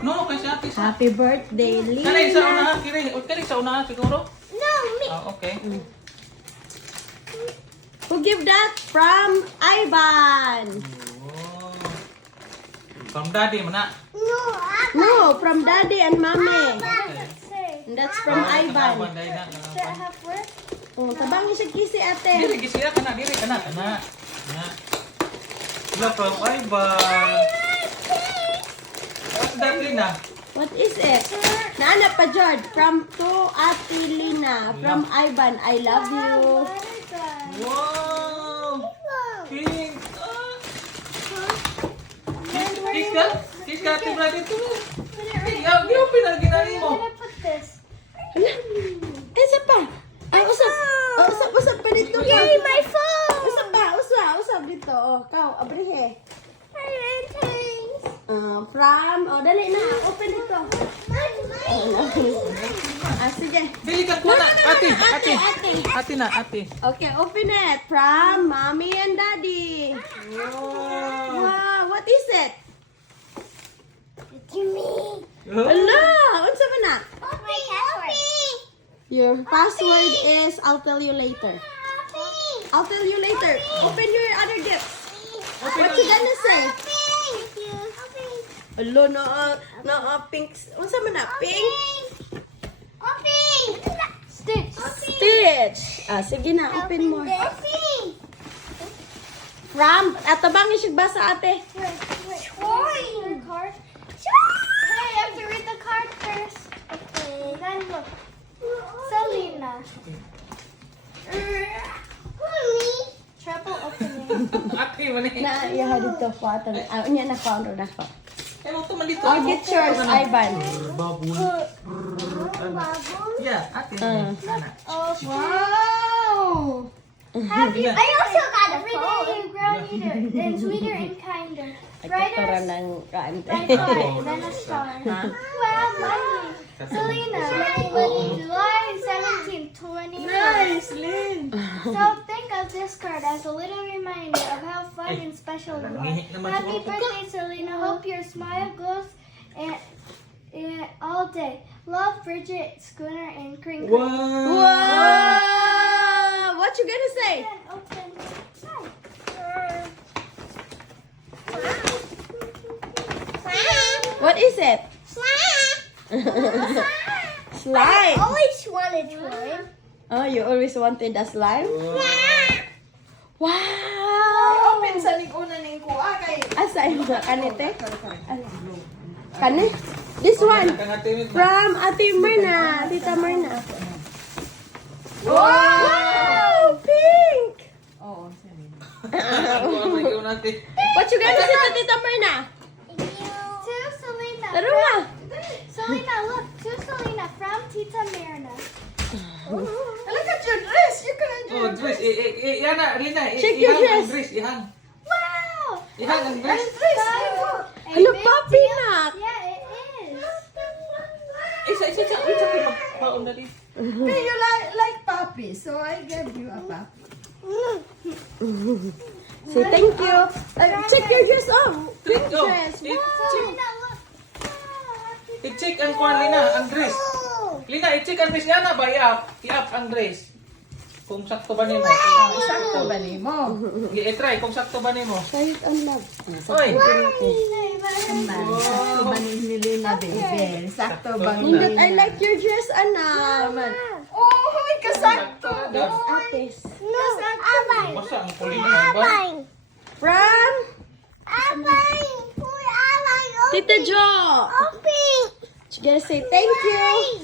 No, kasi ate sa. Happy birthday, Kanay sa Lina. unahan, kanay sa unahan siguro. No, me. Okay. Who give that? From Ivan. Oh. From daddy mo na. No, Abba. No, from Daddy and Mommy. Say. And that's from Ivan. Does that have work? Oh, tabangin siya kisi Dili ate. gisiya kana diri kana. Na. Sila from Ivan. What's that, Lina? What is it? Naana pa, George. From to Ate Lina. From Ivan. I love you. Wow! Pink! Kiss ka? Kiss ka, Ate Brad, ito. Di mo pinag-ginari mo. I'm gonna put this. Hala. Isa pa. Ay, usap. Usap pa dito. Yay, my phone! Usap pa. Usap dito. Oh, kau, abrihe. From, dali na. Open dito. Sige. Dili ka po na. Ate. Ate na, ate. Okay, open it. From Mommy and Daddy. Wow! Wow, what is it? It's me. Hala, unsa man na? My password. Your password is, I'll tell you later. I'll tell you later. Open your other gift. What you gonna say? Hello, no, pink. Unsa man na? Pink? Stitch. Stitch. Sige na, open more. From, atabangin siya ba sa ate? Wait. Card. Hey, I have to read the card first. Okay. Then look. Selena. Triple opening. Ate, mani. Na, iya dito po. Unya na counter na ko. Eh, mo tuman dito. I'll get yours, Ivan. Babul. Yeah, ate. Ana. Oh, wow. Happy. I also got a phone. Ground eater. Then sweeter and kinder. Nagkakaroon Brighter. ng kaante. Brighter than a star. Wow, money. Selena, July 17, 20. Nice, Lynn. So think of this card as a little reminder of how fun and special you are. Happy birthday, Selena. Hope your smile glows and all day. Love, Bridget, Schooner, and Crinkle. Wow! Wow! What you gonna say? Open. What is it? I Slime. always wanted one. Oh, you always wanted a slime? Wow! Open sa una ning kuha kay Asa yung kanite? Kani? This one. From Ate Myrna. Tita Myrna. Wow! Pink! Oo, sige. What you gonna say to Tita Myrna? To Selena. Taro na. Selena, look. To Selena from Tita Mirna. Look at your dress. You can Oh, dress. Yana, Lina. Check your ihang dress. ang dress. Ihang. Wow! Ihang ang dress. A Hello, big puppy deal. nak. Yeah, it is. Isa. Paon na dito. Okay, you like puppy, so I gave you a puppy. Say thank you. Check your dress off. Pink Oh, dress. Wow. Selena, look. Wow, I-check ang kwan, Lina, ang dress. Lina, i-check ang dress. Yana ba? I-up ang dress. Kung sakto ba nimo. Sakto ba ni mo? I-try kung sakto ba nimo. Try it on love. Oy! Sakto ba ni Lina, baby? Sakto ba ni Nindot, I Lina? like your dress, anak. Oh, may kasakto. Ates. No, Abay. Masa ang kulina ba? From Abay. Tita Jo. Open. You gotta say thank you.